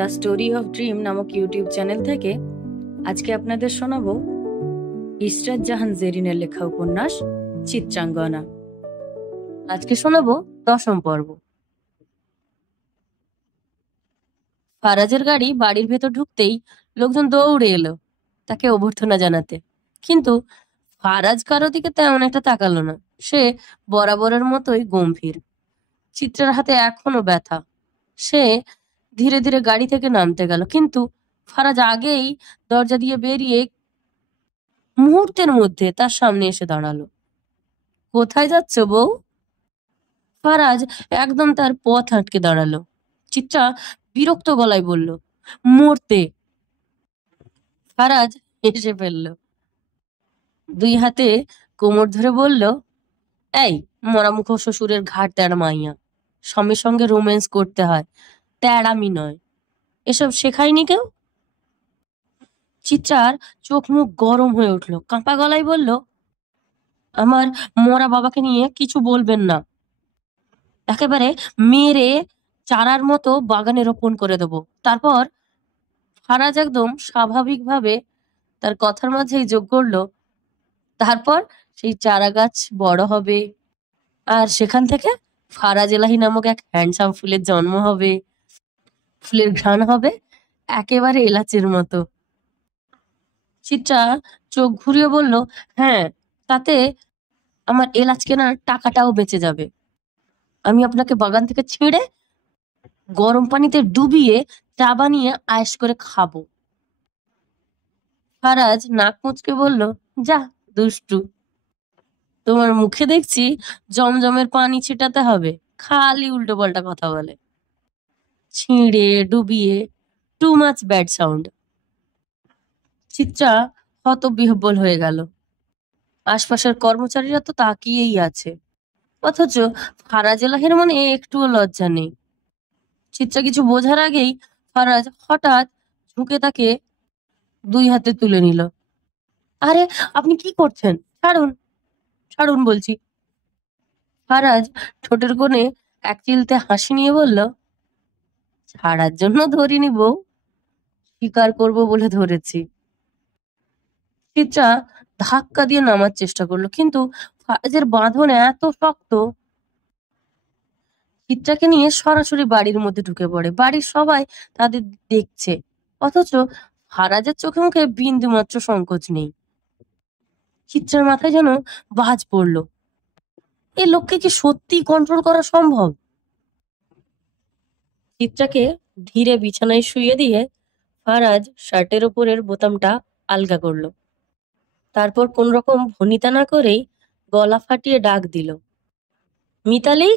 The story of dream নামক YouTube channel থেকে আজকে আপনাদের শোনাবো ইসরাত জাহান জেরিনের লেখা উপন্যাস চিত্রাঙ্গনা। আজকে শোনাবো 10ম পর্ব। ফারাজের গাড়ি বাড়ির ভেতর ঢুকতেই লোকজন দৌড়ে এলো তাকে অভ্যর্থনা জানাতে, কিন্তু ফারাজ কারো দিকে তেমন একটা তাকালো না। সে বরাবরের মতোই গম্ভীর। চিত্রার হাতে এখনো ব্যথা। সে ধীরে ধীরে গাড়ি থেকে নামতে গেল, কিন্তু ফারাজ আগেই দরজা দিয়ে বেরিয়ে মুহূর্তের মধ্যে তার সামনে এসে দাঁড়ালো। কোথায় যাচ্ছ বউ? ফারাজ একদম তার পথ আটকে দাঁড়ালো। চিত্রা বিরক্ত গলায় বলল, মরতে। ফারাজ হেসে ফেলল, দুই হাতে কোমর ধরে বলল, এই মরামুখ শ্বশুরের ঘাট তেড়া মাইয়া, স্বামীর সঙ্গে রোম্যান্স করতে হয়, তেড়ামি নয়। এসব শেখায়নি কেউ? চিত্রার চোখ মুখ গরম হয়ে উঠল, কাঁপা গলায় বলল, আমার মরা বাবাকে নিয়ে কিছু বলবেন না। একেবারে মেরে চারার মতো বাগানে রোপণ করে দেব। তারপর ফারাজ একদম স্বাভাবিকভাবে তার কথার মাঝেই যোগ করলো, তারপর সেই চারা গাছ বড় হবে, আর সেখান থেকে ফারাজ এলাহি নামক এক হ্যান্ডসাম ফুলের জন্ম হবে। ফুলের ঘ্রাণ হবে একেবারে এলাচের মতো। চিত্রা চোখ ঘুরিয়ে বলল, হ্যাঁ, তাতে আমার এলাচ কেনার টাকাটাও বেঁচে যাবে। আমি আপনাকে বাগান থেকে ছিঁড়ে গরম পানিতে ডুবিয়ে চা বানিয়ে আয়েশ করে খাবো। ফারাজ নাক মুচকে বলল, যা দুষ্টু, তোমার মুখে দেখছি জমজমের পানি ছিটাতে হবে, খালি উল্টো পাল্টা কথা বলে। ছিঁড়ে ডুবিয়ে, too much bad sound. Chitra হতবিহ্বল হয়ে গেল। আশপাশের কর্মচারীরা তো তাকিয়েই আছে, অথচ ফারাজ এলাহের মনে একটুও লজ্জা নেই। চিত্রা কিছু বোঝার আগেই ফারাজ হঠাৎ ঝুঁকে তাকে দুই হাতে তুলে নিল। আরে আপনি কি করছেন? ছাড়ুন, ছাড়ুন বলছি। ফারাজ ঠোঁটের কোণে এক চিলতে হাসি নিয়ে বলল, ছাড়ার জন্য ধরিনি বউ, স্বীকার করবো বলে ধরেছি। চিত্রা ধাক্কা দিয়ে নামার চেষ্টা করলো, কিন্তু ফারাজের বাঁধন এত শক্ত, চিত্রাকে নিয়ে সরাসরি বাড়ির মধ্যে ঢুকে পড়ে। বাড়ির সবাই তাদের দেখছে, অথচ ফারাজের চোখে মুখে বিন্দু মাত্র সংকোচ নেই। চিত্রার মাথায় যেন বাজ পড়লো, এই লোককে কি সত্যি কন্ট্রোল করা সম্ভব? চিত্রাকে ধীরে বিছানায় শুইয়ে দিয়ে ফারাজ শার্টের ওপরের বোতামটা আলগা করলো। তারপর কোন রকম ভনিতা না করেই গলা ফাটিয়ে ডাক দিল, মিতালি,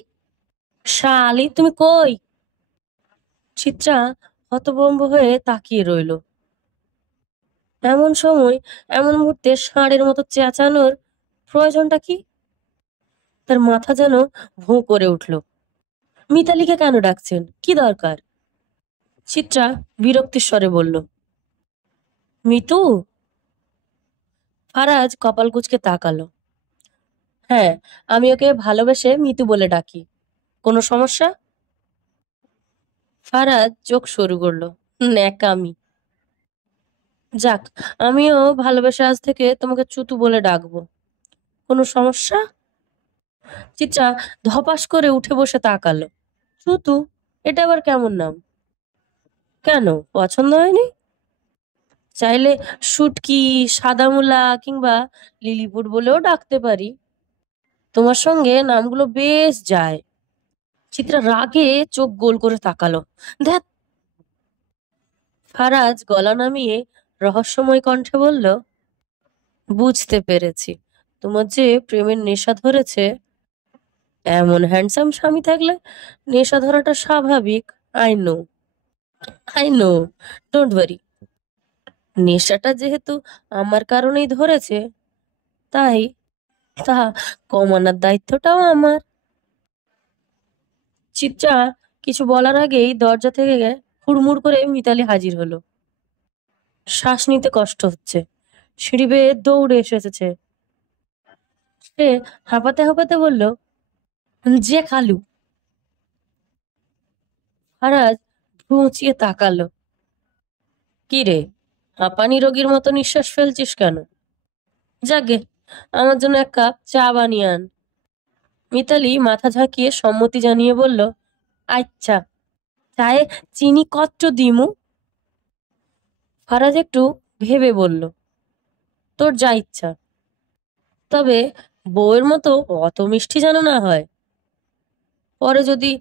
শালি, তুমি কই? চিত্রা হতভম্ব হয়ে তাকিয়ে রইল। এমন সময়, এমন মুহূর্তে ষাঁড়ের মতো চেঁচানোর প্রয়োজনটা কি? তার মাথা যেন ভোঁ করে উঠল। মিতালিকে কেন ডাকছেন? কি দরকার? চিত্রা বিরক্তির স্বরে বলল, মিতু। ফারাজ কপাল কুঁচকে তাকালো। হ্যাঁ, আমি ওকে ভালোবেসে মিতু বলে ডাকি। কোনো সমস্যা? ফারাজ চোখ সরু করলো, ন্যাকামি। যাক, আমিও ভালোবেসে আজ থেকে তোমাকে চুতু বলে ডাকবো। কোনো সমস্যা? চিত্রা ধপাস করে উঠে বসে তাকালো। চুতু? এটা আবার কেমন নাম? কেন, পছন্দ হয়নি? চাইলে শুটকি, সাদামুলা কিংবা লিলিপুট বলেও ডাকতে পারি। তোমার সঙ্গে নামগুলো বেশ যায়। চিত্রা রাগে চোখ গোল করে তাকালো। ধ্যাৎ। ফারাজ গলা নামিয়ে রহস্যময় কণ্ঠে বলল, বুঝতে পেরেছি, তোমার যে প্রেমের নেশা ধরেছে। এমন হ্যান্ডসাম স্বামী থাকলে নেশা ধরাটা স্বাভাবিক। I know, I know, don't worry. নেশাটা যেহেতু আমার কারণেই ধরেছে, তাই তা কমানোর দায়িত্বটাও আমার। চিত্রা কিছু বলার আগেই দরজা থেকে হুড়মুড় করে মিতালি হাজির হলো। শ্বাস নিতে কষ্ট হচ্ছে, সিঁড়ি বেয়ে দৌড়ে এসেছে। সে হাঁপাতে হাঁপাতে বলল, যে কালু। ফারাজ ভ্রু উঁচিয়ে তাকালো। কি রে, হাঁপানি রোগীর মতো নিঃশ্বাস ফেলছিস কেন? যাগে, আমার জন্য এক কাপ চা বানিয়ে আন। মিতালি মাথা ঝাঁকিয়ে সম্মতি জানিয়ে বলল, আচ্ছা, চায়ে চিনি কত দিমু? ফারাজ একটু ভেবে বলল, তোর যা ইচ্ছা, তবে বউয়ের মতো অত মিষ্টি যেন না হয়। পরে যদি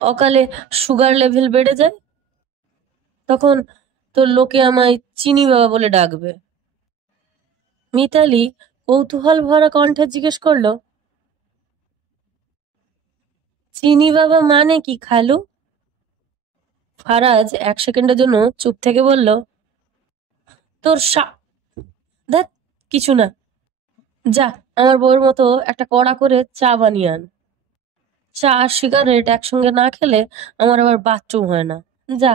অকালে সুগার লেভেল বেড়ে যায়, তখন তোর লোকে আমায় চিনি বাবা বলে ডাকবে। মিতালি কৌতূহল ভরা কণ্ঠে জিজ্ঞেস করলো, চিনি বাবা মানে কি খালু? ফারাজ এক সেকেন্ডের জন্য চুপ থেকে বলল, তোর ধ্যাৎ, কিছু না। যা, আমার বউয়ের মতো একটা কড়া করে চা বানিয়ে আন। চা আর সিগারেট একসঙ্গে না খেলে আমার আবার বাথরুম হয় না। যা।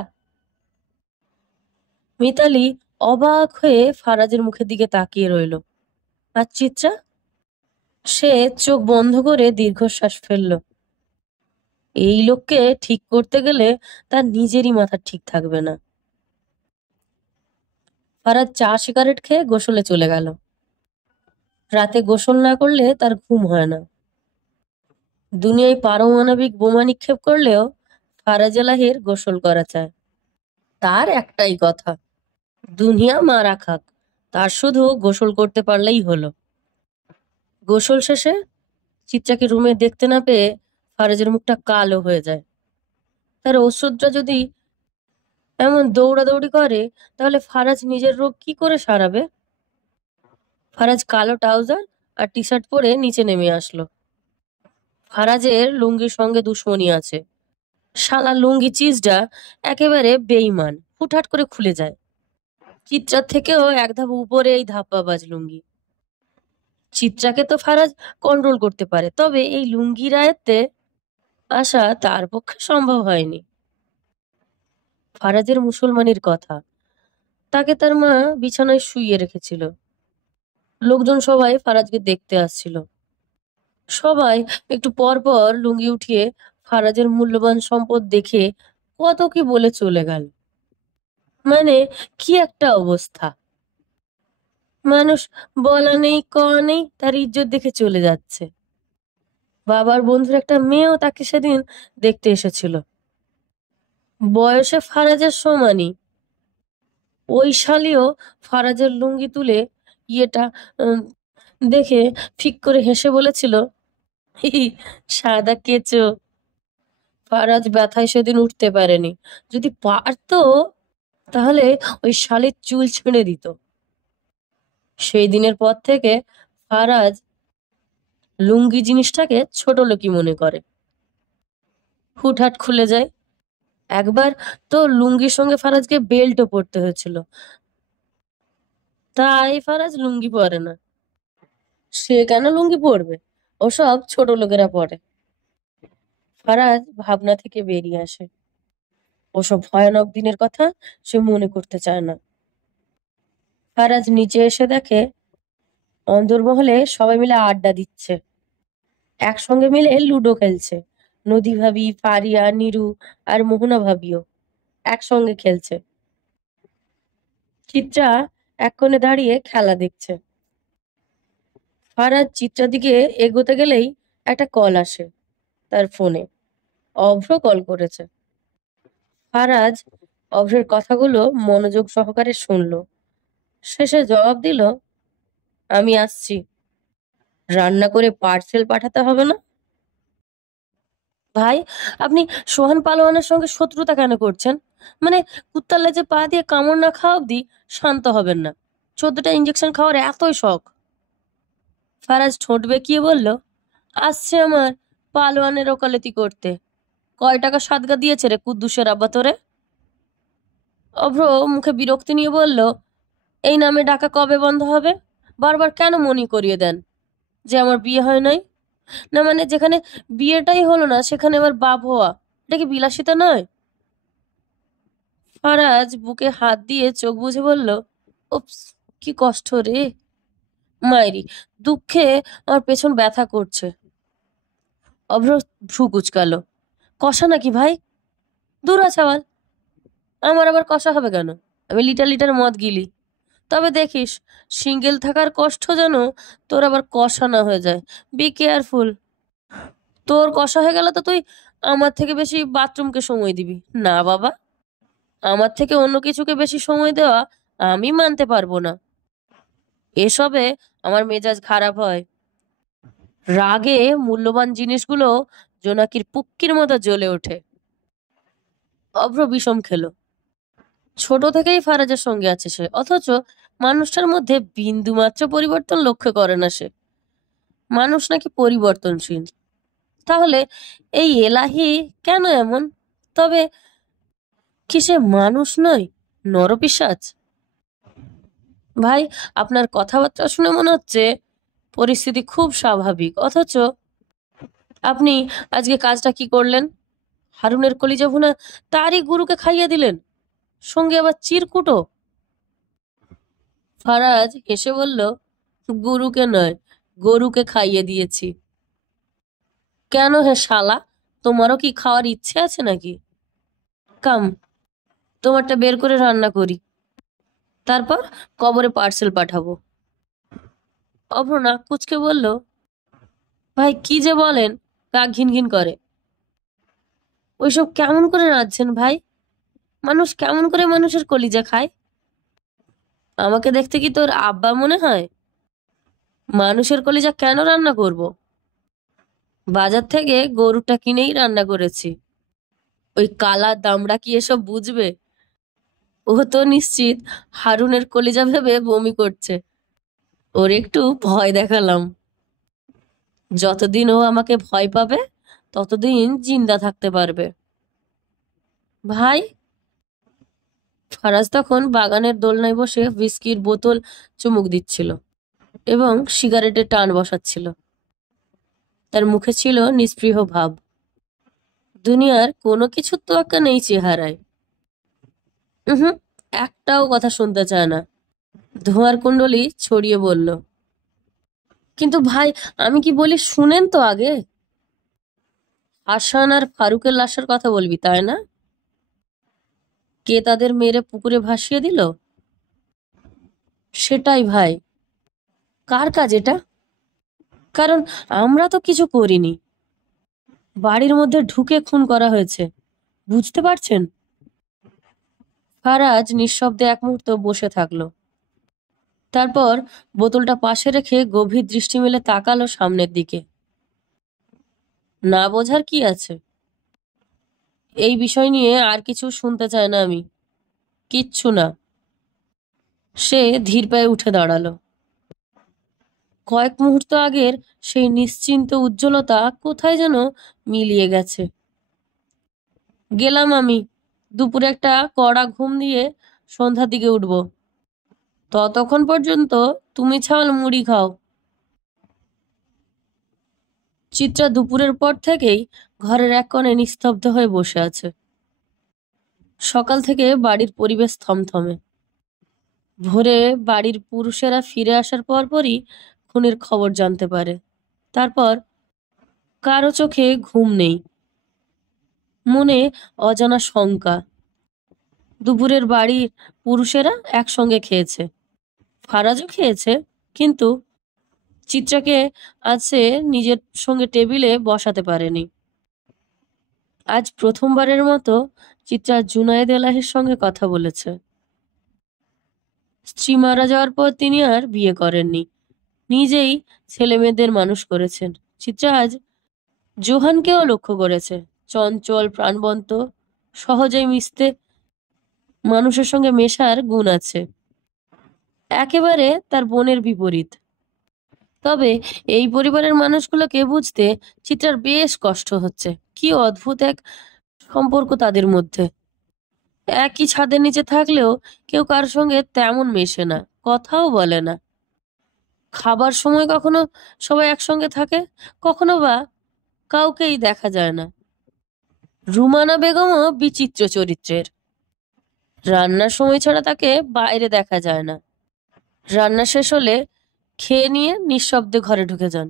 মিতালি অবাক হয়ে ফারাজের মুখের দিকে তাকিয়ে রইল। আর চিত্রা? সে চোখ বন্ধ করে দীর্ঘশ্বাস ফেলল। এই লোককে ঠিক করতে গেলে তার নিজেরই মাথা ঠিক থাকবে না। ফারাজ চা সিগারেট খেয়ে গোসলে চলে গেল। রাতে গোসল না করলে তার ঘুম হয় না। দুনিয়ায় পারমাণবিক বোমা নিক্ষেপ করলেও ফারাজ এলাহির গোসল করা চায়। তার একটাই কথা, দুনিয়া মারা খাক, তার শুধু গোসল করতে পারলেই হলো। গোসল শেষে চিত্রাকে রুমে দেখতে না পেয়ে ফারাজের মুখটা কালো হয়ে যায়। তার ওষুধটা যদি এমন দৌড়াদৌড়ি করে, তাহলে ফারাজ নিজের রোগ কি করে সারাবে? ফারাজ কালো ট্রাউজার আর টি শার্ট পরে নিচে নেমে আসলো। ফারাজের লুঙ্গির সঙ্গে দুশ্মনী আছে। শালা লুঙ্গি চিজটা একেবারে বেইমান, হুটহাট করে খুলে যায়। চিত্রার থেকেও এক ধাপ উপরে এই ধাপ্পাবাজ লুঙ্গি। চিত্রাকে তো ফারাজ কন্ট্রোল করতে পারে, তবে এই লুঙ্গির আয়ত্তে আসা তার পক্ষে সম্ভব হয়নি। ফারাজের মুসলমানির কথা, তাকে তার মা বিছানায় শুইয়ে রেখেছিল। লোকজন সবাই ফারাজকে দেখতে আসছিল। সবাই একটু পর পর লুঙ্গি উঠিয়ে ফারাজের মূল্যবান সম্পদ দেখে কত কি বলে চলে গেল। মানে কি একটা অবস্থা! মানুষ বলা নেই কওয়া নেই তার ইজ্জত দেখে চলে যাচ্ছে। বাবার বন্ধুর একটা মেয়েও তাকে সেদিন দেখতে এসেছিল, বয়সে ফারাজের সমানই। ওই শালিও ফারাজের লুঙ্গি তুলে ইয়েটা উম, দেখে ফিক করে হেসে বলেছিল, হি হি, সাদা কেচো। ফারাজ ব্যথায় সেদিন উঠতে পারেনি। যদি পারতো তাহলে ওই শালির চুল ছিঁড়ে দিত। সেই দিনের পর থেকে ফারাজ লুঙ্গি জিনিসটাকে ছোট লোকই মনে করে, হুটহাট খুলে যায়। একবার তো লুঙ্গির সঙ্গে ফারাজকে বেল্টও পরতে হয়েছিল, তাই ফারাজ লুঙ্গি পরে না। সে কেন লুঙ্গি পরবে? ওসব ছোট লোকেরা পরে। ফারাজ ভাবনা থেকে বেরিয়ে আসে। ওসব ভয়ানক দিনের কথা সে মনে করতে চায় না। ফারাজ নিচে এসে দেখে অন্দরমহলে সবাই মিলে আড্ডা দিচ্ছে, একসঙ্গে মিলে লুডো খেলছে। নদী ভাবি, ফারিয়া, নিরু আর মোহনা ভাবিও একসঙ্গে খেলছে। চিত্রা এক কোণে দাঁড়িয়ে খেলা দেখছে। ফারাজ চিত্রার দিকে এগোতে গেলেই একটা কল আসে তার ফোনে। অভ্র কল করেছে। ফারাজ অভ্রের কথাগুলো মনোযোগ সহকারে শুনলো। শেষে জবাব দিল, আমি আসছি, রান্না করে পার্সেল পাঠাতে হবে না? ভাই, আপনি সোহান পালোয়ানের সঙ্গে শত্রুতা কেন করছেন? মানে কুত্তার লেজে পা দিয়ে কামড় না খাওয়া অব্দি শান্ত হবেন না। 14টা ইঞ্জেকশন খাওয়ার এতই শখ? ফারাজ ঠোঁট বেঁকিয়ে বলল, আসছে আমার পালোয়ানের ওকালতি করতে। কয় টাকা সাদগা দিয়েছে রে কুদ্দুসের আব্বা তোরে? অভ্র মুখে বিরক্তি নিয়ে বলল, এই নামে ডাকা কবে বন্ধ হবে? বারবার কেন মনে করিয়ে দেন যে আমার বিয়ে হয় নাই? না মানে যেখানে বিয়েটাই হলো না সেখানে আবার বাপ হওয়া, এটা কি বিলাসিতা নয়? ফারাজ বুকে হাত দিয়ে চোখ বুজে বলল, উপস, কি কষ্ট রে মায়েরি, দুঃখে আমার পেছন ব্যথা করছে। অভ্র ভ্রু কুচকালো। কষা নাকি ভাই? দূর আছে আবার, আমার আবার কষা হবে কেন? আমি লিটার লিটার মদ গিলি। তবে দেখিস, সিঙ্গেল থাকার কষ্ট যেন তোর আবার কষা না হয়ে যায়। Be careful. তোর কষা হয়ে গেলে তো তুই আমার থেকে বেশি বাথরুমকে সময় দিবি। না বাবা, আমার থেকে অন্য কিছুকে বেশি সময় দেওয়া আমি মানতে পারবো না। এসবে আমার মেজাজ খারাপ হয়। রাগে মূল্যবান জিনিসগুলো জোনাকির পুক্কির মতো জ্বলে ওঠে। অভ্র বিষম খেলো। ছোট থেকেই ফারাজের সঙ্গে আছে সে, অথচ মানুষটার মধ্যে বিন্দু মাত্র পরিবর্তন লক্ষ্য করে না সে। মানুষ নাকি পরিবর্তনশীল? তাহলে এই এলাহি কেন এমন? তবে কি সে মানুষ নয়, নরপিশাচ? ভাই, আপনার কথাবার্তা শুনে মনে হচ্ছে পরিস্থিতি খুব স্বাভাবিক, অথচ আপনি আজকে কাজটা কি করলেন? হারুনের কলিজা ভুনা তারই গুরুকে খাইয়ে দিলেন, সঙ্গে আবার চিরকুটো। ফারাজ হেসে বলল, গুরুকে নয়, গরুকে খাইয়ে দিয়েছি। কেন হে শালা, তোমারও কি খাওয়ার ইচ্ছে আছে নাকি? কাম, তোমারটা বের করে রান্না করি, তারপর কবরে পার্সেল পাঠাবো। অভ্র নাক কুচকে বলল, ভাই কি যে বলেন, গা ঘিন ঘিন করে। ওইসব কেমন করে রাঁধছেন ভাই? মানুষ কেমন করে মানুষের কলিজা খায়? আমাকে দেখতে কি তোর আব্বা মনে হয়? মানুষের কলিজা কেন রান্না করব? বাজার থেকে গরুটা কিনেই রান্না করেছি। ওই কালা দামড়া কি এসব বুঝবে? ও তো নিশ্চিত হারুনের কলিজা ভেবে বমি করছে। ওর একটু ভয় দেখালাম। যতদিন ও আমাকে ভয় পাবে ততদিন জিন্দা থাকতে পারবে। ভাই, ফারাজ তখন বাগানের দোলনায় বসে হুইস্কির বোতল চুমুক দিচ্ছিল এবং সিগারেটে টান বসাচ্ছিল। তার মুখে ছিল নিস্পৃহ ভাব। দুনিয়ার কোনো কিছুর তোয়াক্কা নেই চেহারায়। হুম, একটাও কথা শুনতে চায় না। ধোঁয়ার কুণ্ডলি ছড়িয়ে বলল, কিন্তু ভাই, আমি কি বলি শুনেন তো আগে। হাসান আর ফারুকের লাশের কথা বলবি তাই না? কে তাদের মেরে পুকুরে ভাসিয়ে দিল? সেটাই ভাই। কার কাজ এটা? কারণ আমরা তো কিছু করিনি। বাড়ির মধ্যে ঢুকে খুন করা হয়েছে, বুঝতে পারছেন? ফারাজ নিঃশব্দে এক মুহূর্ত বসে থাকলো। তারপর বোতলটা পাশে রেখে গভীর দৃষ্টি মেলে তাকালো সামনের দিকে। না বোঝার কি আছে? এই বিষয় নিয়ে আর কিছু শুনতে চায় না আমি। কিচ্ছু না। সে ধীর পায়ে উঠে দাঁড়ালো। কয়েক মুহূর্ত আগের সেই নিশ্চিন্ত উজ্জ্বলতা কোথায় যেন মিলিয়ে গেছে। গেলাম আমি। দুপুরে একটা কড়া ঘুম দিয়ে সন্ধ্যার দিকে উঠব। ততক্ষণ পর্যন্ত তুমি ছাওয়াল মুড়ি খাও। চিত্রা দুপুরের পর থেকেই ঘরের এক কোণে নিস্তব্ধ হয়ে বসে আছে। সকাল থেকে বাড়ির পরিবেশ থমথমে। ভোরে বাড়ির পুরুষেরা ফিরে আসার পরপরই খুনের খবর জানতে পারে। তারপর কারো চোখে ঘুম নেই, মনে অজানা শঙ্কা। দুপুরের বাড়ির পুরুষেরা একসঙ্গে খেয়েছে, ফারাজও খেয়েছে, কিন্তু চিত্রাকে আজ সে নিজের সঙ্গে টেবিলে বসাতে পারেনি। আজ প্রথমবারের মতো চিত্রা জুনায়েদ এলাহির সঙ্গে কথা বলেছে। স্ত্রী মারা যাওয়ার পর তিনি আর বিয়ে করেননি, নিজেই ছেলে মেয়েদের মানুষ করেছেন। চিত্রা আজ জোহানকেও লক্ষ্য করেছে। চঞ্চল, প্রাণবন্ত, সহজেই মিশতে, মানুষের সঙ্গে মেশার গুণ আছে। একেবারে তার বোনের বিপরীত। তবে এই পরিবারের মানুষগুলোকে বুঝতে চিত্রার বেশ কষ্ট হচ্ছে। কি অদ্ভুত এক সম্পর্ক তাদের মধ্যে। একই ছাদের নিচে থাকলেও কেউ কারোর সঙ্গে তেমন মেশে না, কথাও বলে না। খাবার সময় কখনো সবাই একসঙ্গে থাকে, কখনো বা কাউকেই দেখা যায় না। রুমানা বেগমও বিচিত্র চরিত্রের। রান্নার সময় ছাড়া তাকে বাইরে দেখা যায় না। রান্না শেষ হলে খেয়ে নিয়ে নিঃশব্দে ঘরে ঢুকে যান।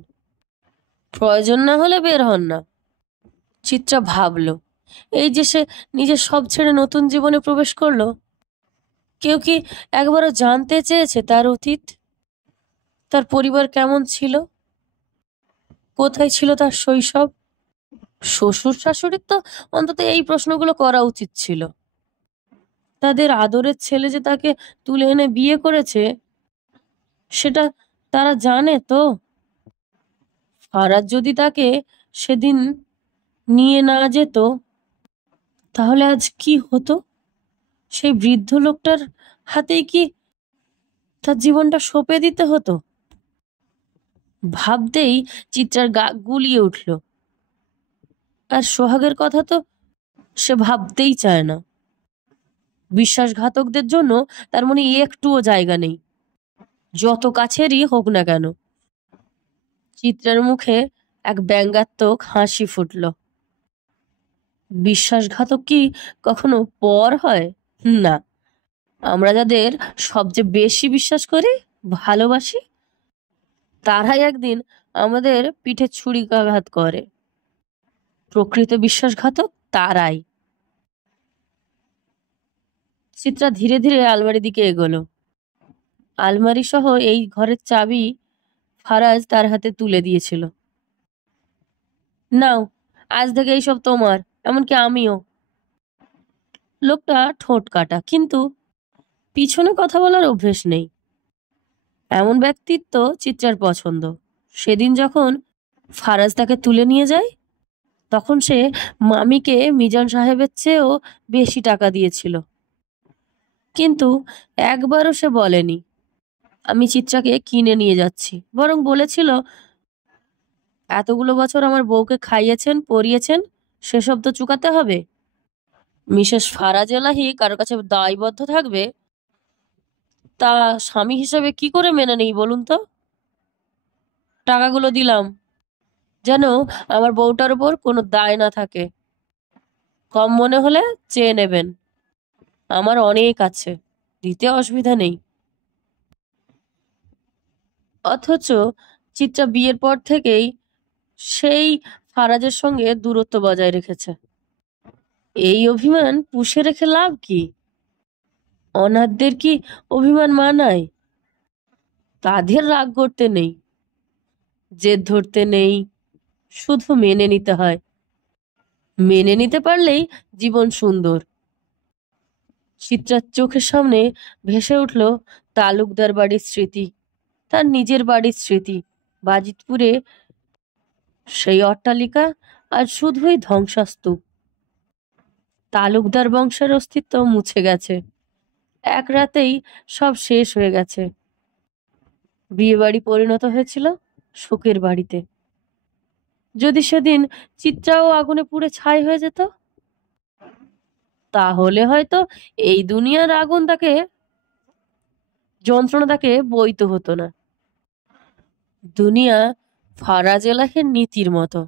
প্রয়োজন না হলে বের হন না। চিত্রা ভাবল, এই যে সে নিজের সব ছেড়ে নতুন জীবনে প্রবেশ করলো, কেউ কি একবারও জানতে চেয়েছে তার অতীত, তার পরিবার কেমন ছিল, কোথায় ছিল তার শৈশব? শ্বশুর শাশুড়ির তো অন্তত এই প্রশ্নগুলো করা উচিত ছিল। তাদের আদরের ছেলে যে তাকে তুলে এনে বিয়ে করেছে, সেটা তারা জানে তো? ফারাজ যদি তাকে সেদিন নিয়ে না যেত, তাহলে আজ কি হতো? সেই বৃদ্ধ লোকটার হাতেই কি তার জীবনটা সঁপে দিতে হতো? ভাবতেই চিত্রার গা গুলিয়ে উঠল। আর সোহাগের কথা তো সে ভাবতেই চায় না। বিশ্বাসঘাতকদের জন্য তার মনে একটুও জায়গা নেই, যত কাছেরই হোক না কেন। চিত্রার মুখে এক ব্যঙ্গাত্মক হাসি ফুটল। বিশ্বাসঘাতক কি কখনো পর হয়? না, আমরা যাদের সবচেয়ে বেশি বিশ্বাস করি, ভালোবাসি, তারাই একদিন আমাদের পিঠে ছুরিকাঘাত করে। প্রকৃত বিশ্বাসঘাতক তারাই। চিত্রা ধীরে ধীরে আলমারির দিকে এগোলো। আলমারি সহ এই ঘরের চাবি ফারাজ তার হাতে তুলে দিয়েছিল। নাও, আজ থেকে এইসব তোমার, এমনকি আমিও। লোকটা ঠোঁট কাটা, কিন্তু পিছনে কথা বলার অভ্যেস নেই। এমন ব্যক্তিত্ব চিত্রার পছন্দ। সেদিন যখন ফারাজ তাকে তুলে নিয়ে যায়, তখন সে মামিকে মিজান সাহেবের চেয়েও বেশি টাকা দিয়েছিল, কিন্তু একবারও সে বলেনি আমি চিত্রাকে কিনে নিয়ে যাচ্ছি। বরং বলেছিল, এতগুলো বছর আমার বউকে খাইয়েছেন, পরিয়েছেন, সেসব তো চুকাতে হবে। মিসেস ফারাজ এলাহি কারো কাছে দায়বদ্ধ থাকবে, তা স্বামী হিসেবে কি করে মেনে নেই বলুন তো? টাকাগুলো দিলাম, যেন আমার বউটার উপর কোনো দায় না থাকে। কম মনে হলে চেয়ে নেবেন, আমার অনেক আছে, দিতে অসুবিধা নেই। অথচ চিত্রা বিয়ের পর থেকেই সেই ফারাজের সঙ্গে দূরত্ব বজায় রেখেছে। এই অভিমান পুষে রেখে লাভ কি? অনাথদের কি অভিমান মানায়? তাদের রাগ করতে নেই, জেদ ধরতে নেই, শুধু মেনে নিতে হয়। মেনে নিতে পারলেই জীবন সুন্দর। চিত্রার চোখের সামনে ভেসে উঠল তালুকদার বাড়ির স্মৃতি, তার নিজের বাড়ির স্মৃতি। বাজিতপুরে সেই অট্টালিকা আর শুধুই ধ্বংসস্তূপ। তালুকদার বংশের অস্তিত্ব মুছে গেছে, এক রাতেই সব শেষ হয়ে গেছে। বিয়ে বাড়ি পরিণত হয়েছিল শোকের বাড়িতে। যদি সেদিন চিত্রাও আগুনে পুড়ে ছাই হয়ে যেত, তাহলে হয়তো এই দুনিয়ার আগুন তাকে, যন্ত্রণা তাকে বইতে হতো না। দুনিয়া ফারাজ এলাহের নীতির মতো,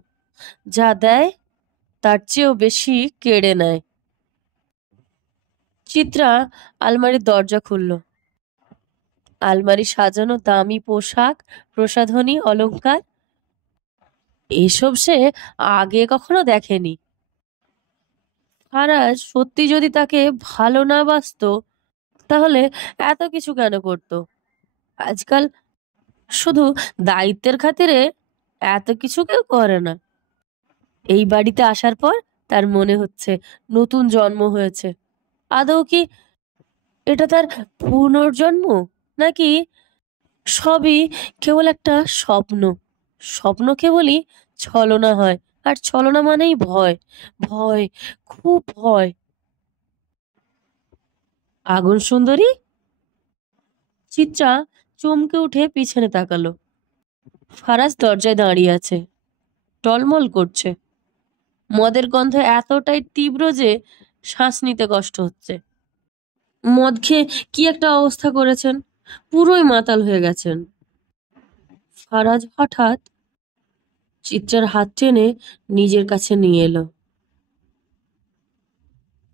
যা দেয় তার চেয়েও বেশি কেড়ে নেয়। চিত্রা আলমারির দরজা খুলল। আলমারি সাজানো দামি পোশাক, প্রসাধনী, অলংকার, এসব সে আগে কখনো দেখেনি। ফারাজ সত্যি যদি তাকে ভালো না বাসতো, তাহলে এত কিছু কেন করতো? আজকাল শুধু দায়িত্বের খাতিরে এত কিছু কেউ করে না। এই বাড়িতে আসার পর তার মনে হচ্ছে নতুন জন্ম হয়েছে। আদৌ কি এটা তার পুনর্জন্ম, নাকি সবই কেবল একটা স্বপ্ন? স্বপ্ন কেবলই ছলনা হয়, আর ছলনা মানেই ভয়। ভয়, খুব ভয়। আগুন সুন্দরী? চিত্রা চমকে উঠে পিছনে তাকালো। ফারাজ দরজায় দাঁড়িয়ে আছে, টলমল করছে। মদের গন্ধ এতটাই তীব্র যে শ্বাস নিতে কষ্ট হচ্ছে। মদ খেয়ে কি একটা অবস্থা করেছেন, পুরোই মাতাল হয়ে গেছেন। ফারাজ হঠাৎ চিত্রার হাত টেনে নিজের কাছে নিয়ে এলো,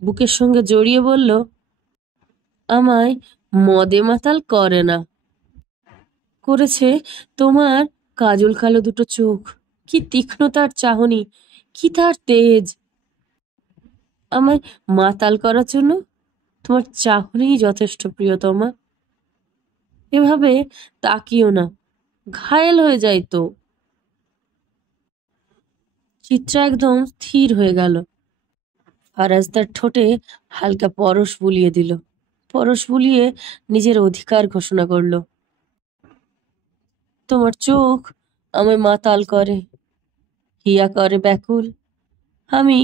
বুকের সঙ্গে জড়িয়ে বলল, আমায় মদে মাতাল করে না, করেছে তোমার কাজল কালো দুটো চোখ। কি তীক্ষ্ণ তার চাহনি, কি তার তেজ! আমায় মাতাল করার জন্য তোমার চাহনিই যথেষ্ট, প্রিয়তমা। এভাবে তাকিও না, ঘায়েল হয়ে যায় তো। চিত্রা একদম স্থির হয়ে গেল। ফারাজ তার ঠোঁটে হালকা পরশ বুলিয়ে দিল, পরশ বুলিয়ে নিজের অধিকার ঘোষণা করল। তোমার চোখ আমায় মাতাল করে, হিয়া করে ব্যাকুল। আমি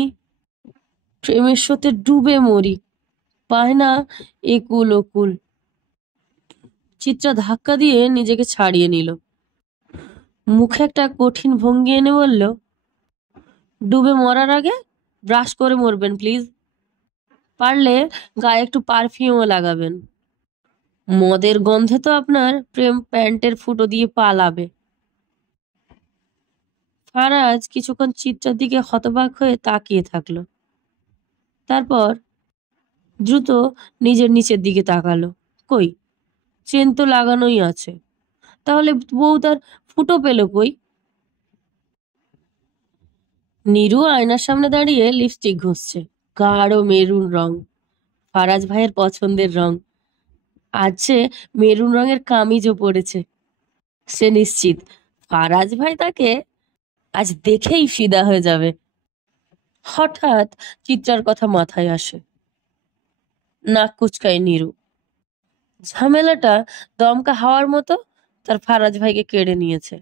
প্রেমের স্রোতে ডুবে মরি, পায় না একুল ওকুল। চিত্রা ধাক্কা দিয়ে নিজেকে ছাড়িয়ে নিল, মুখে একটা কঠিন ভঙ্গি এনে বলল, ডুবে মরার আগে ব্রাশ করে মরবেন প্লিজ। পারলে গায়ে একটু পারফিউমও লাগাবেন। মদের গন্ধে তো আপনার প্রেম প্যান্টের ফুটো দিয়ে পালাবে। ফারাজ কিছুক্ষণ চিত্রার দিকে হতবাক হয়ে তাকিয়ে থাকলো, তারপর দ্রুত নিজের নিচের দিকে তাকালো। কই, চেন তো লাগানোই আছে, তাহলে বউ তার ফুটো পেল কই? নীরু আয়নার সামনে দাঁড়িয়ে লিপস্টিক ঘষছে, গাঢ় মেরুন রং, ফারাজ ভাইয়ের পছন্দের রং। আজ সে মেরুন রঙের কামিজও পরেছে। সে নিশ্চিত ফারাজ ভাই তাকে আজ দেখেই ফিদা হয়ে যাবে। হঠাৎ চিত্রার কথা মাথায় আসে। নাক কুচকায় নীরু। ঝামেলাটা দমকা হাওয়ার মতো তার ফারাজ ভাইকে কেড়ে নিয়েছে।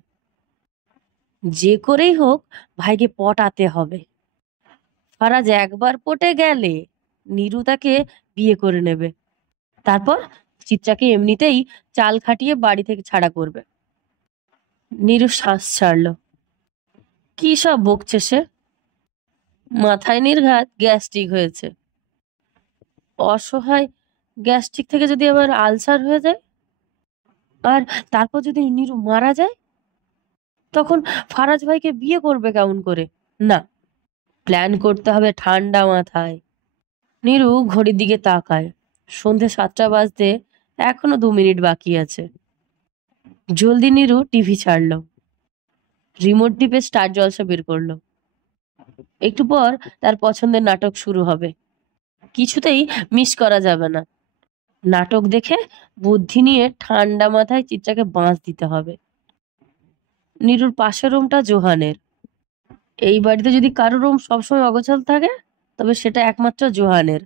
যে করেই হোক ভাইকে পটাতে হবে। ফারাজ একবার পটে গেলে নীরু তাকে বিয়ে করে নেবে, তারপর চিত্রাকে এমনিতেই চাল খাটিয়ে বাড়ি থেকে ছাড়া করবে। নীরু শ্বাস ছাড়ল। কি সব বকছে সে? মাথায় নির্ঘাত গ্যাস্ট্রিক হয়েছে। অসহায় গ্যাস্ট্রিক থেকে যদি আবার আলসার হয়ে যায়, আর তারপর যদি নীরু মারা যায়, তখন ফারাজ ভাইকে বিয়ে করবে কেমন করে? না, প্ল্যান করতে হবে ঠান্ডা মাথায়। নীরু ঘড়ির দিকে তাকায়, সন্ধে 7টা বাজতে এখনো 2 মিনিট বাকি আছে। জলদি নীরু টিভি ছাড়লো, রিমোট টিপে স্টার জলসা বের করলো। একটু পর তার পছন্দের নাটক শুরু হবে, কিছুতেই মিস করা যাবে না। নাটক দেখে বুদ্ধি নিয়ে ঠান্ডা মাথায় চিত্রাকে বাঁশ দিতে হবে। নীরুর পাশের রুমটা জোহানের। এই বাড়িতে যদি কারো রুম সবসময় অগোছাল থাকে, তবে সেটা একমাত্র জোহানের।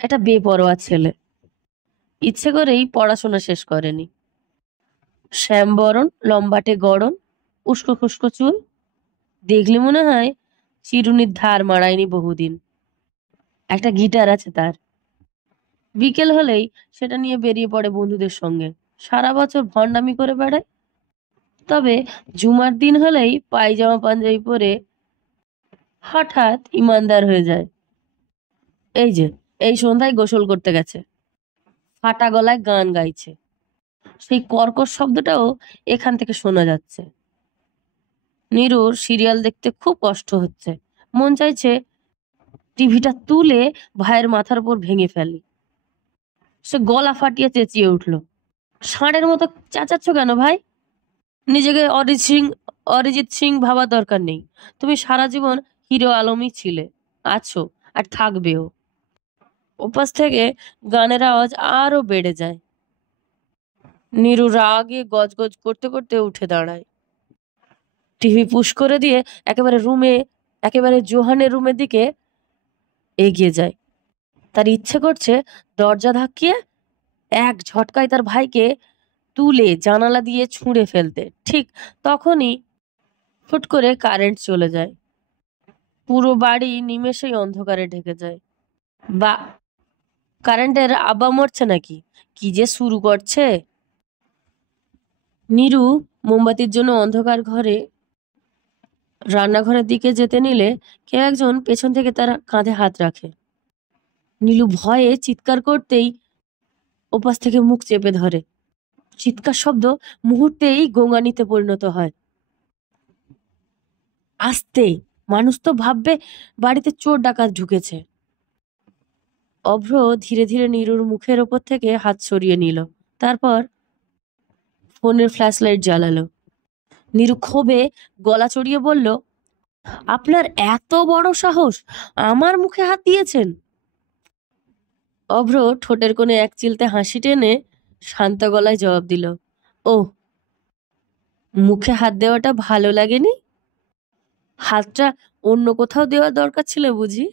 একটা বেপরোয়া ছেলে, ইচ্ছে করেই পড়াশোনা শেষ করেনি। শ্যামবরণ, লম্বাটে গড়ন, উস্কো খুস্কো চুল, দেখলে মনে হয় চিরুনির ধার মাড়ায়নি বহুদিন। একটা গিটার আছে তার। বিকেল হলেই সেটা নিয়ে বেরিয়ে পড়ে বন্ধুদের সঙ্গে, সারা বছর ভণ্ডামি করে বেড়ায়। তবে জুমার দিন হলেই পায়জামা পাঞ্জাবি পরে হঠাৎ ইমানদার হয়ে যায়। এই যে, এই সন্ধ্যায় গোসল করতে গেছে, ফাটা গলায় গান গাইছে, সেই কর্কশ শব্দটাও এখান থেকে শোনা যাচ্ছে। নীরুর সিরিয়াল দেখতে খুব কষ্ট হচ্ছে, মন চাইছে টিভিটা তুলে ভাইয়ের মাথার উপর ভেঙে ফেলে। সে গলা ফাটিয়ে চেঁচিয়ে উঠল, ষাঁড়ের মতো চেঁচাচ্ছ কেন ভাই? নিজেকে অরিজিৎ সিং ভাবার দরকার নেই। তুমি সারা জীবন হিরো আলমই ছিলে, আছো, আর থাকবেও। ওপাশ থেকে গানের আওয়াজ আরো বেড়ে যায়। নীরু রাগে গজগজ করতে করতে উঠে দাঁড়ায়, টিভি পুশ করে দিয়ে একেবারে জোহানের রুমের দিকে এগিয়ে যায়। তার ইচ্ছে করছে দরজা ধাক্কিয়ে এক ঝটকায় তার ভাইকে তুলে জানালা দিয়ে ছুঁড়ে ফেলতে। ঠিক তখনই হুট করে কারেন্ট চলে যায়। পুরো বাড়ি নিমেষেই অন্ধকারে ঢেকে যায়। বা কারেন্টের আব্বা মরছে নাকি? কি যে শুরু করছে! নীরু মোমবাতির জন্য অন্ধকার ঘরে রান্নাঘরের দিকে যেতে নিলে কেউ একজন পেছন থেকে তার কাঁধে হাত রাখে। নীলু ভয়ে চিৎকার করতেই ওপাশ থেকে মুখ চেপে ধরে। চিৎকার শব্দ মুহূর্তেই গোঙানিতে পরিণত হয়। আস্তে, মানুষ তো ভাববে বাড়িতে চোর ডাকাত ঢুকেছে। অভ্র ধীরে ধীরে নীরুর মুখের ওপর থেকে হাত সরিয়ে নিল, তারপর ফোনের ফ্ল্যাশ লাইট জ্বালালো। নীরু ক্ষোভে গলা চড়িয়ে বলল, আপনার এত বড় সাহস, আমার মুখে হাত দিয়েছেন? অভ্র ঠোঁটের কোণে এক চিলতে হাসি টেনে শান্ত গলায় জবাব দিল, ও, মুখে হাত দেওয়াটা ভালো লাগেনি? হাতটা অন্য কোথাও দেওয়ার দরকার ছিল বুঝি?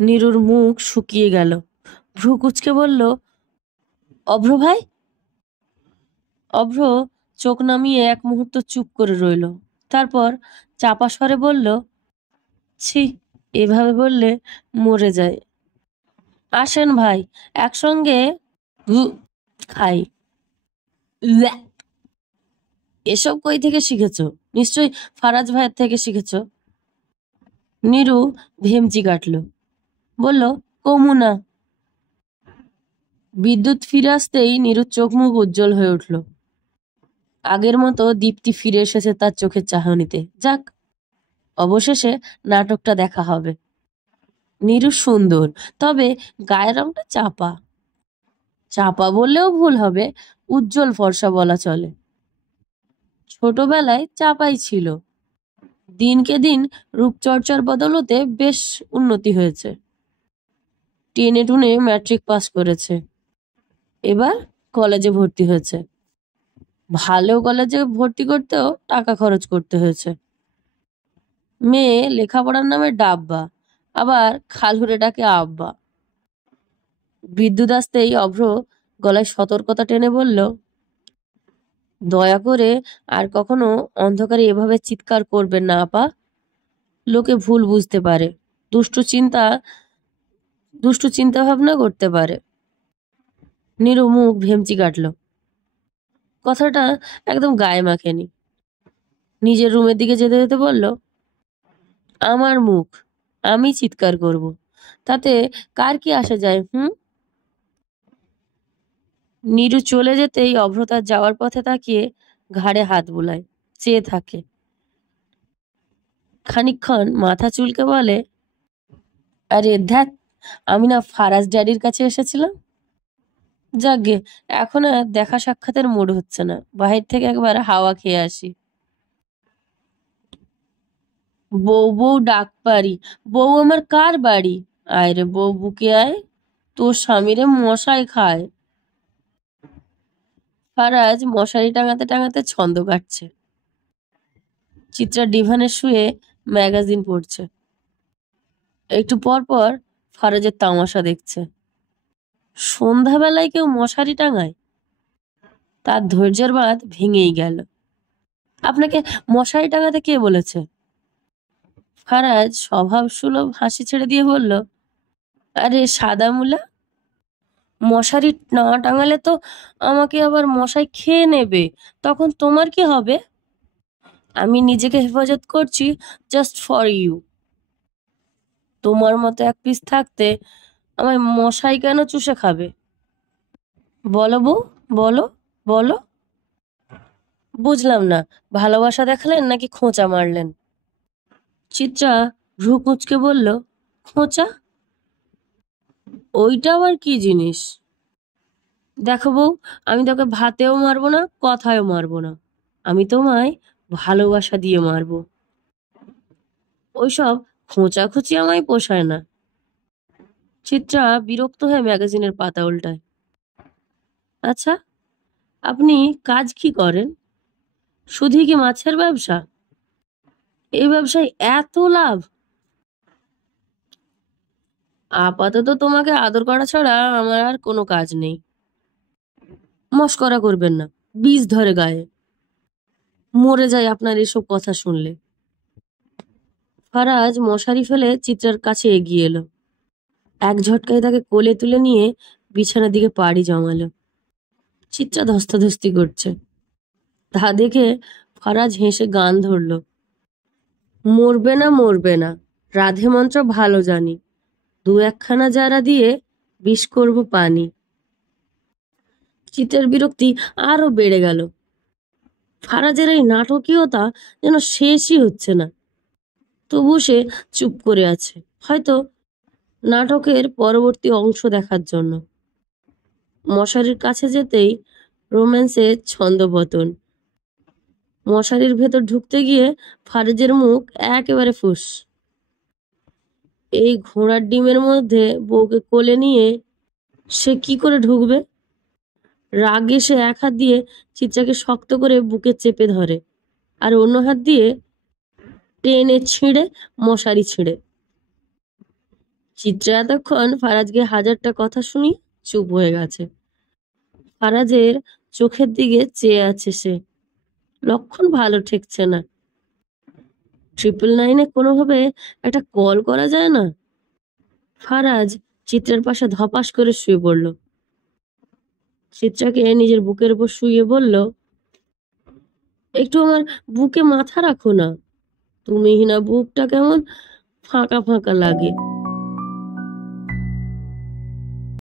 নীরুর মুখ শুকিয়ে গেল। ভ্রু কুঁচকে বলল, অভ্র ভাই? অভ্র চোখ নামিয়ে এক মুহূর্ত চুপ করে রইল। তারপর চাপা স্বরে বলল, ছি, এভাবে বললে মরে যায়। আসেন ভাই, একসঙ্গে খাই। উয়া! এসব কই থেকে শিখেছো? নিশ্চয়ই ফারাজ ভাইয়ের থেকে শিখেছো। নীরু ভেমচি কাটল, বলল, কমু না। বিদ্যুৎ ফিরে আসতেই নীরুর চোখ মুখ উজ্জ্বল হয়ে উঠল। আগের মতো দীপ্তি ফিরে এসেছে তার চোখের চাহনিতে। যাক, অবশেষে নাটকটা দেখা হবে। নীরু সুন্দর, তবে গায়ের রংটা চাপা। চাপা বললেও ভুল হবে, উজ্জ্বল ফর্সা বলা চলে। ছোটবেলায় চাপাই ছিল, দিনকে দিন রূপচর্চার বদলতে বেশ উন্নতি হয়েছে। টেনে টুনে ম্যাট্রিক পাস করেছে, এবার কলেজে ভর্তি হয়েছে। ভালো কলেজে ভর্তি করতেও টাকা খরচ করতে হয়েছে। মেয়ে লেখাপড়ার নামে ডাব্বা, আবার খালহুরে ডাকে আব্বা। বিদ্যুৎ আসতেই অভ্র গলায় সতর্কতা টেনে বলল, দয়া করে আর কখনো অন্ধকারে এভাবে চিৎকার করবেন না আপা। লোকে ভুল বুঝতে পারে, দুষ্টু চিন্তা দুষ্টু চিন্তা ভাবনা করতে পারে। নীরু মুখ ভেমচি কাটল। কথাটা একদম গায়ে মাখেনি। নিজের রুমের দিকে যেতে যেতে বলল, আমার মুখ, আমি চিৎকার করব, তাতে কার কি আসে যায়? নীরু চলে যেতেই অভ্র তার যাওয়ার পথে তাকিয়ে ঘাড়ে হাত বুলায়, চেয়ে থাকে। খানিকক্ষণ মাথা চুলকে বলে, আরে ধ্যাত, আমি না ফারাজ ড্যাডির কাছে এসেছিলাম। যাকগে, এখন আর দেখা সাক্ষাতের মুড হচ্ছে না, বাহির থেকে একবার হাওয়া খেয়ে আসি। বউ বউ ডাক পারি, বউ আমার কার বাড়ি? আয় রে বউ, বুকে আয়, তোর স্বামীরে মশাই খায়। ফারাজ মশারি টাঙাতে টাঙাতে ছন্দ কাটছে। চিত্রা ডিভানে শুয়ে ম্যাগাজিন পড়ছে। একটু পর পর ফারাজের তামাশা দেখছে। সন্ধ্যাবেলায় কেউ মশারি টাঙায়? তার ধৈর্যের বাঁধ ভেঙেই গেল। আপনাকে মশারি টাঙাতে কে বলেছে? ফারাজ স্বভাব সুলভ হাসি ছেড়ে দিয়ে বলল, আরে সাদা মুলা, মশারি না টাঙালে তো আমাকে আবার মশাই খেয়ে নেবে, তখন তোমার কি হবে? আমি নিজেকে হেফাজত করছি, জাস্ট ফর ইউ। তোমার মতো এক পিস থাকতে আমায় মশাই কেন চুষে খাবে? বলো বউ, বলো, বলো। বুঝলাম না, ভালোবাসা দেখালেন নাকি খোঁচা মারলেন? চিত্রা ভ্রু কুঁচকে বলল, খোঁচা? ওইটা আবার কি জিনিস? দেখো বউ, আমি তোকে ভাতেও মারবো না, কথায়ও মারবো না, আমি তোমায় ভালোবাসা দিয়ে মারবো। ওইসব খোঁচাখুচি আমায় পোষায় না। চিত্রা বিরক্ত হয়ে ম্যাগাজিনের পাতা উল্টায়। আচ্ছা, আপনি কাজ কি করেন? শুধুই কি মাছের ব্যবসা? এই ব্যবসায় এত লাভ? আপাতত তোমাকে আদর করা ছাড়া আমার আর কোনো কাজ নেই। মস্করা করবেন না, বিষ ধরে গায়ে। মরে যায় আপনার এসব কথা শুনলে। ফারাজ মশারি ফেলে চিত্রার কাছে এগিয়ে এলো। এক ঝটকায় তাকে কোলে তুলে নিয়ে বিছানার দিকে পাড়ি জমালো। চিত্রা ধস্তাধস্তি করছে। তা দেখে ফারাজ হেসে গান ধরল, মরবে না মরবে না, রাধে মন্ত্র ভালো জানি, দু একখানা জারা দিয়ে বিষ করব পানি। চিত্রের বিরক্তি আরো বেড়ে গেল। ফারাজের এই নাটকীয়তা যেন শেষই হচ্ছে না। তবু সে চুপ করে আছে, হয়তো নাটকের পরবর্তী অংশ দেখার জন্য। মশারির কাছে যেতেই রোম্যান্সের ছন্দপতন। মশারির ভেতর ঢুকতে গিয়ে ফারেজের মুখ একেবারে ফুস। এই ঘোড়ার ডিমের মধ্যে বউকে কোলে নিয়ে সে কি করে ঢুকবে? রাগে সে এক হাত দিয়ে চিত্রাকে শক্ত করে বুকে চেপে ধরে, আর অন্য হাত দিয়ে টেনে ছিঁড়ে মশারি ছিঁড়ে। চিত্রা এতক্ষণ ফারাজকে হাজারটা কথা শুনি চুপ হয়ে গেছে। ফারাজের চোখের দিকে চেয়ে আছে সে। লক্ষণ ভালো ঠেকছে না। 999-এ কোনোভাবে একটা কল করা যায় না? ফারাজ চিত্রার পাশে ধপাস করে শুয়ে পড়ল। চিত্রাকে নিজের বুকের উপর শুয়ে বলল, একটু আমার বুকে মাথা রাখো না। তুমিহীনা বুকটা কেমন ফাঁকা ফাঁকা লাগে।